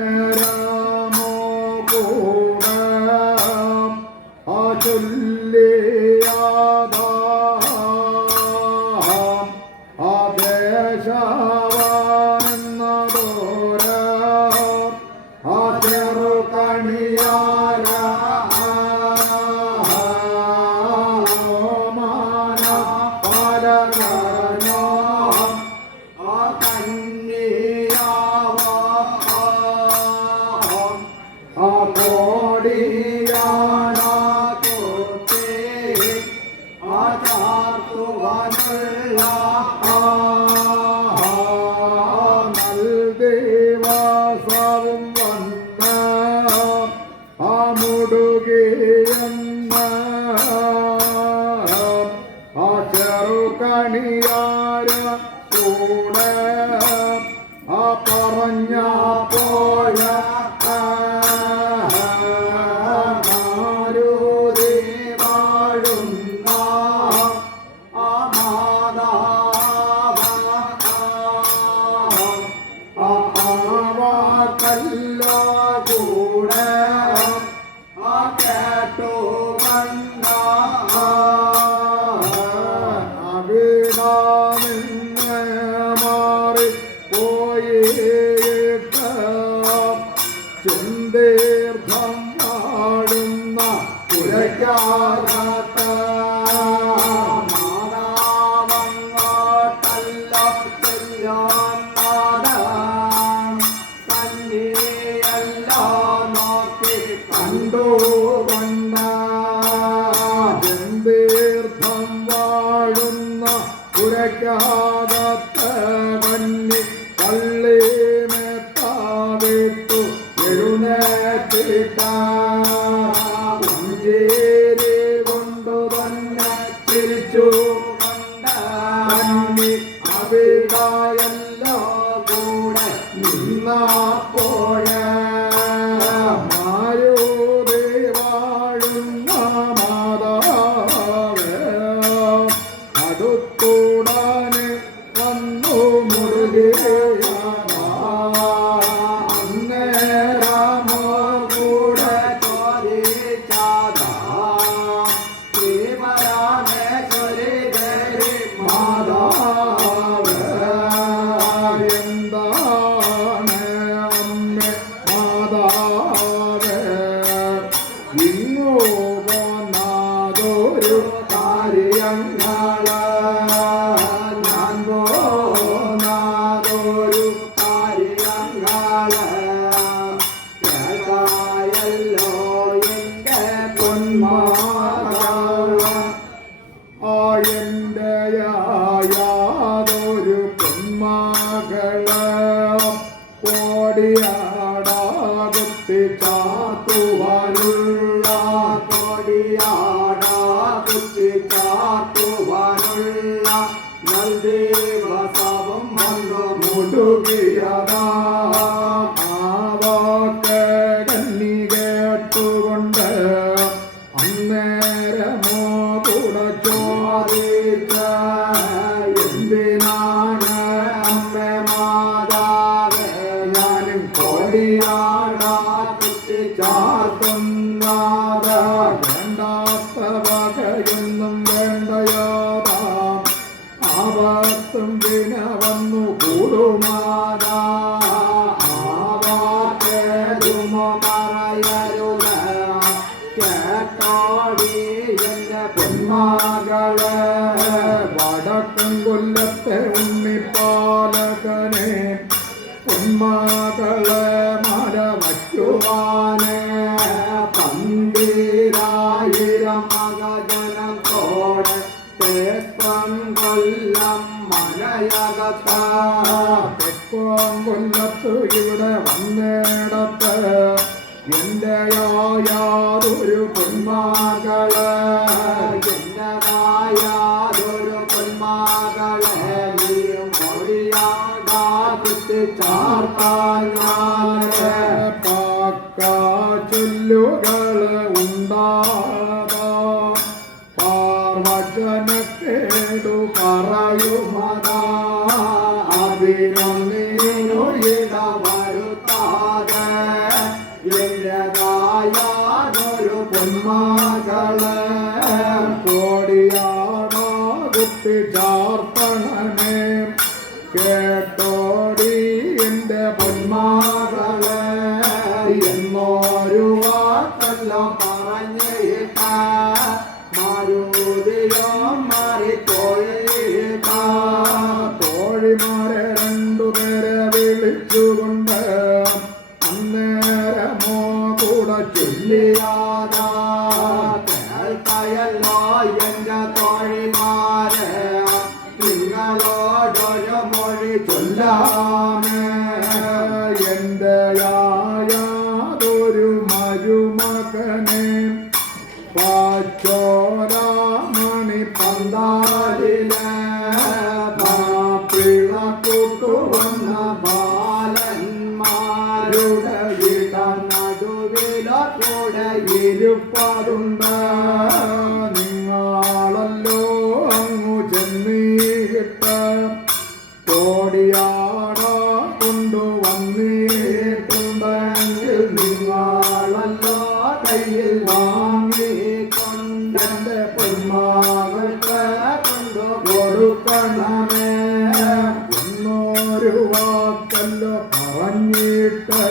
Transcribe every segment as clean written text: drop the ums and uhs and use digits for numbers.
അന്നേരമോ കൂടെ ചൊല്ലിയാതാ ആദേശവെന്നതോര ചെറുകണിയാര മാന പലകനോ നൽദേവാസവും വന്ന മുടുകയെന്ന ചെറുകണിയാര കൂടെ പറഞ്ഞ പോയ കൂടെ കേട്ടു കണ്ട അവിടാമിന്ന് മാറി പോയിട്ട് ചിന്തീർഘം പാടുന്ന പുരയ്ക്കാകാത്ത മാതാവങ്ങോട്ടല്ല ചെല്ലാൻ കണ്ടുകൊണ്ട തീർത്ഥം വാഴുന്ന പുരയ്ക്കാകത്ത കന്നി പള്ളി മെത്താവിട്ടു എഴുന്നേറ്റിട്ട മഞ്ചേരി കൊണ്ടു തന്നെ തിരിച്ചു കണ്ട കന്നി അവിടായല്ലോ കൂടെ നിന്നപ്പോഴ അടുത്തുടനെ വന്നു അന്നേരമോ കൂടെ ശ്രീപരാമേശ്വരി ദേവി മാതാവ് എന്താണ് അമ്മ മാതാവ് ഇങ്ങോ പോന്നതൊരു കാര്യങ്ങള ഞാൻ പോന്നതൊരു കാര്യങ്ങള കേട്ടായല്ലോ എൻ്റെ പൊന്മകൾ എൻ്റെ യാതൊരു പൊന്മകള് ഓടിയാടാകുത്തി ചാത്തുവാനുള്ള കൊടിയാടാകുത്തി ചാത്തുവാനുള്ള നൽദേവസവം വന്നു മുടുകിയതാ ആവാക്ക് കന്നി കേട്ടുകൊണ്ട് അന്നേരമോ കൂടെ ചോദിച്ച എന്തിനാണ് അമ്മ മാതാവ് ഞാനും കൊടിയാടാകുത്തി ചാർത്തുന്നാഥ വേണ്ടാത്ത വകയൊന്നും വേണ്ടയാതാം ആപത്തും വിന വന്നു കൂടുമാതാ ആവാക്കേതുമോ പറയരുത് കേട്ടോടി എൻ്റെ പൊന്മകളെ വടക്കും കൊല്ലത്തെ ഉണ്ണിപ്പാലകനെ പൊന്മകളെ മല വയ്ക്കുവാനെ പന്തിരായിരം മകജനത്തോടെ തേക്കം കൊല്ലം മലയകത്ത തെക്കോം കൊല്ലത്ത് ഇവിടെ വന്നിടത്ത് എൻ്റെ യാതൊരു പൊന്മകളെ എന്നതായാതൊരു പൊന്മകളെ നീയും മൊഴിയാകാതിട്ട് ചാർത്താൻ പാക്ക ചൊല്ലുകള് ഉണ്ടാകാ പാർവചനക്കേടു പറയുമതാ അതിനൊന്നിനു ഇടവരുത്താതെ എന്റേതായൊരു പൊന്മകളെ കോടിയാടാ കുത്തി ചാർത്തണമേ കേട്ടോടി എൻ്റെ പൊന്മകളെ എന്നൊരു വാക്കെല്ലാം പറഞ്ഞിട്ട മാരുതിയോ മാറിപ്പോയിട്ട തോഴിമാരെ രണ്ടുപേരെ വിളിച്ചുകൊണ്ട് അന്നേരമോ കൂടെ ചൊല്ലിയാതാ കേൾക്കയല്ലോ എന്റെ തോഴിമാരെ നിങ്ങളോടൊരു മൊഴി ചൊല്ലാമേ എൻ്റെ യാതൊരു മരുമകനെ പാച്ചോരാമണി പന്താലിലെ പിള കൂട്ടുവന്ന ബാലന്മാരുടെ ഇട നടുവില കൂടെ ഇരുപ്പതുണ്ട് നിങ്ങളല്ലോ അങ്ങു ചെന്നിട്ട് കോടിയാടാ കൊണ്ടുവന്നിട്ടുണ്ടെങ്കിൽ നിങ്ങളല്ലോ കയ്യിൽ വാങ്ങിക്കൊണ്ടെന്റെ പൊന്മകൾക്ക് കൊണ്ടു കൊടുക്കണമേ എന്നൊരു വാക്കല്ലോ പറഞ്ഞിട്ട്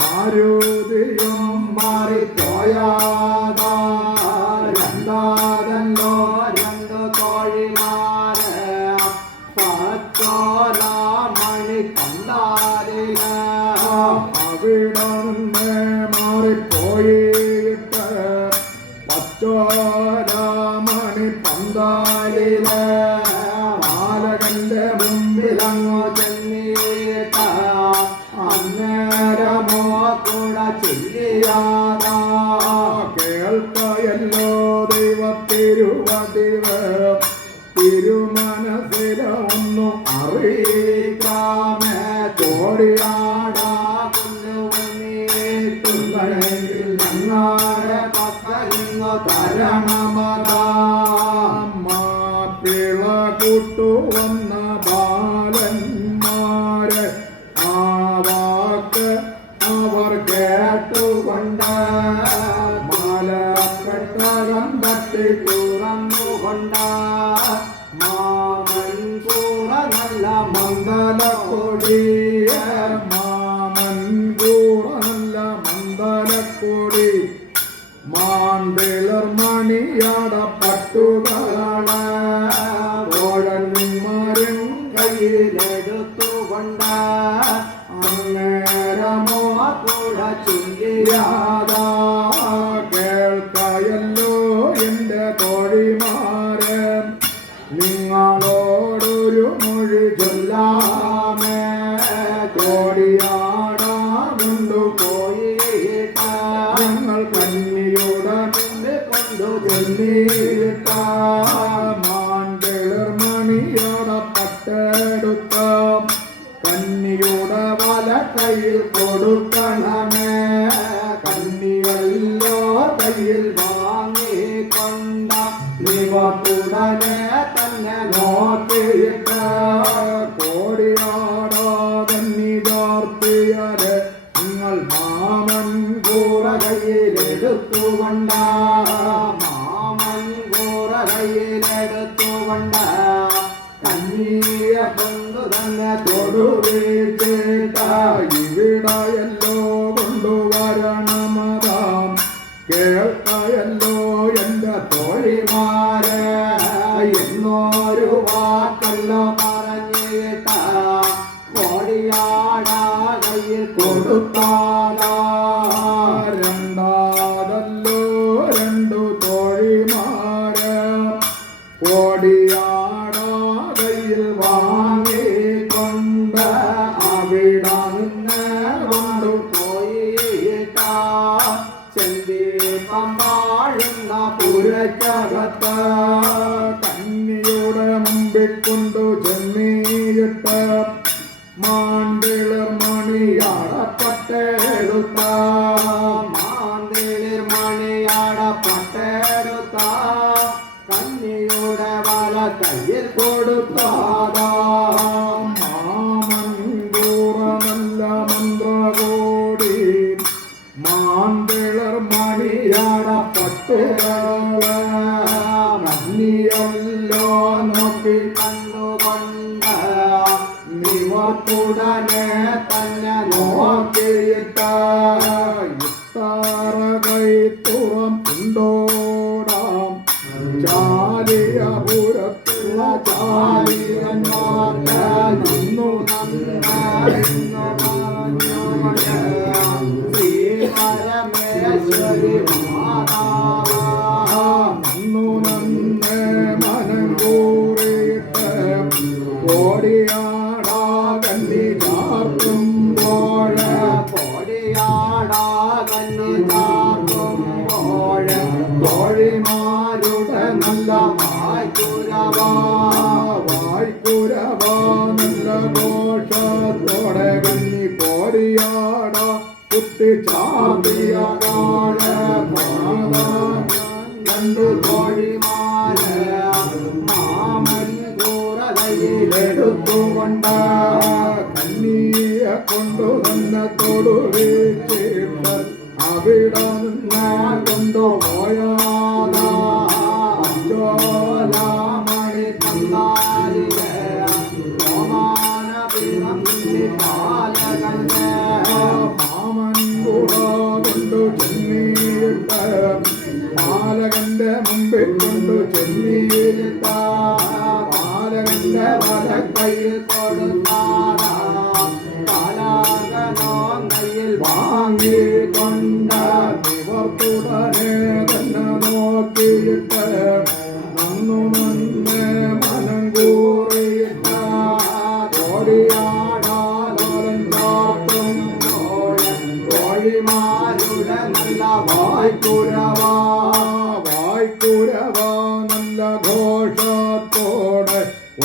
മാരുതിയും മാറിപ്പോയാതാ രണ്ടാതല്ലോ രണ്ടു തോഴിമാരെ പച്ചോരാമണി പന്താലില അവിടെ നിന്ന് മാറിപ്പോയിട്ട് പച്ചോരാമണി പന്താലിലെ ബാലകന്റെ മുമ്പിലങ്ങോ ചെന്നിട്ട അന്നേരമോ കൂടെ ചൊല്ലിയാതാ കേൾക്കയല്ലോ ദൈവത്തിരുവതിവ് തിരുമനസില ഒന്നും അറിയിക്കാമേ കോടിയാടാ കൊല്ലുവന്നീട്ടുണ്ടെങ്കിൽ ഞങ്ങളുടെ പക്കലിങ്ങോ തരണമതാ മാപ്പിള കൂട്ടുവന്ന ബാലന്മാരെ ആ വാക്ക് അവർ കേട്ടുകൊണ്ട് മാലപ്പെട്ടകം തട്ടി തുറന്നുകൊണ്ട് മാമൻ കൂറ നല്ല മംഗലക്കൊടിയ മാമൻ കൂറ നല്ല മന്ദലക്കൊടി മാണ്ടിളർ മണിയാട പട്ടുകളാണ് ഓഴന്മാരും കയ്യിലെടുത്തുകൊണ്ട് അന്നേരമോ കൂടെ ചൊല്ലിയാതാ കേൾക്കയല്ലോ എൻ്റെ തോഴിമാരെ നിങ്ങളോടൊരു മൊഴി ചൊല്ലാമേ കോടിയാടാ കൊണ്ടുപോയിട്ട ഞങ്ങൾ കന്നിയുടെ മുന്നിൽ കൊണ്ടു ചൊല്ലിയിട്ട മാണ്ടിളർ മണിയാട പട്ടെടുത്ത കന്നിയുടെ വല കയ്യിൽ കൊടുക്കണമേ കന്നിയല്ലോ കയ്യിൽ വാങ്ങിക്കൊണ്ട നിവപ്പുടനെ തന്നെ നോക്കിയിട്ട് കോടിയാടാ കന്നി ചാർത്തിയരെ നിങ്ങൾ മാമൻ കൂറ കയ്യിലെടുത്തുകൊണ്ട മാമൻ കൂറ കയ്യിലെടുത്തുകൊണ്ട് കന്നിയ കൊണ്ടു തന്നെ തൊടുവീഴ്ചിട്ട ഇവിടെയല്ലോ കൊണ്ടുവരണമതാം കേൾക്കയല്ലോ എൻ്റെ തോഴിമാരെ എന്നൊരു വാക്കല്ലോ പറഞ്ഞിട്ട കോടിയാടാ കയ്യിൽ കൊടുത്താലാ രണ്ടാതല്ലോ രണ്ടു തോഴിമാര് കോടിയാടാ കയ്യിൽ വാങ്ങിക്കൊണ്ട് അവിടെ നിന്ന് കൊണ്ടുപോയിട്ട ചെന്തീപം വാഴുന്ന പുരക്കകത്ത് കന്നിയുടെ മുമ്പിൽ കൊണ്ടു ചെന്നീട്ട് മാണ്ടിളർ മണിയാടപ്പെട്ടെടുത്ത പട്ടുകള് മന്നിയല്ലോ നോക്കി കണ്ടുകൊണ്ട് നിവർത്തുടനെ തന്നെ നോക്കിയിട്ട് ഇത്താറ കൈത്തുറം ഉണ്ടോടാം ചാലിയപുരത്തുള്ള ചാലിയന്മാർക്ക് നിന്നു ശ്രീ പരമേശ്വരി മാതാവ് അന്നു നന്നെ മനം കൂറിയിട്ട് ഓടിയാടാ കണ്ണി ചാർത്തുമ്പോൾ കോടിയാടാ കന്നി ചാർത്തുമ്പോൾ തോഴിമാരുടെ നല്ല വായ്ക്കുരവാ നല്ല ഘോഷത്തോടെ കണ്ണി പോടിയാടാ കുത്തി ചാർത്തിയാടാണ് കണ്ടു തോഴിമാര് മാമൻ കൂറകയിലെടുത്തുകൊണ്ട് കന്നിയെ കൊണ്ടു തന്നെ തൊടുവിച്ചിട്ട് അവിടെ നിന്ന് കൊണ്ടുപോയാതാ ചോലാമണി തന്നാലിലെ ഓമാന പിറന്നി പാലകന്റെ മാമൻ കൂറ കൊണ്ടു ചെന്നിട്ട് പാലകന്റെ മുമ്പിൽ കൊണ്ടു ചെന്നിട്ട പാലകന്റെ വലക്കൈയിൽ കൊടുത്താടാ പാലാകനോ കയ്യിൽ വാങ്ങിക്കൊണ്ട് നിവർത്തുടനെ തന്നെ നോക്കിയിട്ട് അന്നു നന്നെ മനം കൂറിയിട്ട് ഓടിയാടാലോലം ചാർത്തുമ്പോൾ കോഴിമാരുടെ നല്ല വായ്ക്കുരവാ നല്ല ഘോഷത്തോടെ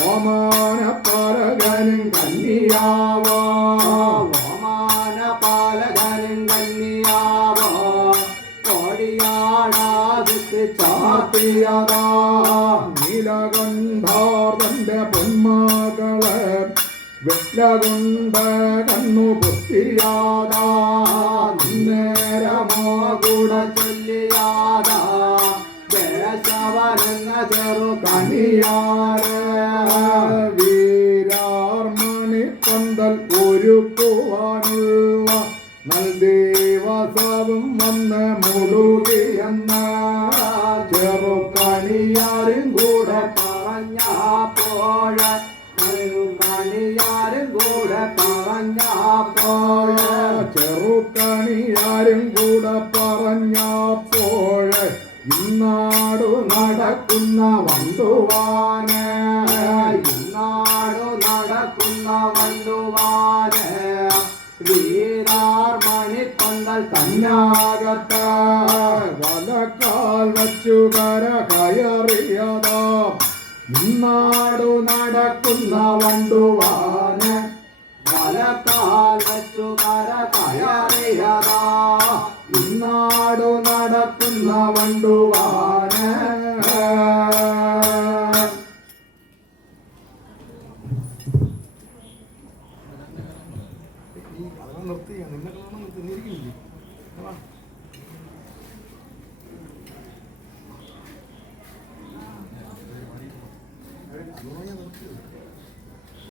ഓമാന പാലകനും കന്നിയാവാ ഓമാന പാലകനും കന്യാവോ കോടിയാടാതിട്ട് ചാർത്തിയതാ നീലകണ്ഠാർന്റെ പൊന്മകളെ വെള്ളകൊണ്ട് കണ്ണു പൊത്തിയാതാ നേരമോ കൂടെ ചൊല്ലിയാതാ ദേശവനെന്ന ചെറു കണിയാറ് വീരാർമണി പന്തൽ ഒരുക്കുവാനുള്ള നൽദേവസവും വന്ന് മുഴുകിയെന്ന ചെറുകണിയാരും കൂടെ പറഞ്ഞപ്പോൾ കണിയാരും കൂടെ പറഞ്ഞപ്പോൾ ചെറുക്കണിയാരും കൂടെ പറഞ്ഞപ്പോൾ ഇന്നാടു നടക്കുന്ന വണ്ടുവാന് ഇന്നാടു നടക്കുന്ന വണ്ടുവാന് വീരാർമണിപ്പന്തൽ തന്നാകത്ത് വലക്കാൽ വച്ചു കര കയറിയതാ ഇന്നാടു നടക്കുന്ന വണ്ടുവാന് വലക്കാൽ വച്ചു കര കയറിയതാ ഇന്നാടു നടക്കുന്ന വണ്ടുവാന് നിർത്തി നിന്നെ നിർത്തിയിരിക്കില്ലേ നിർത്തി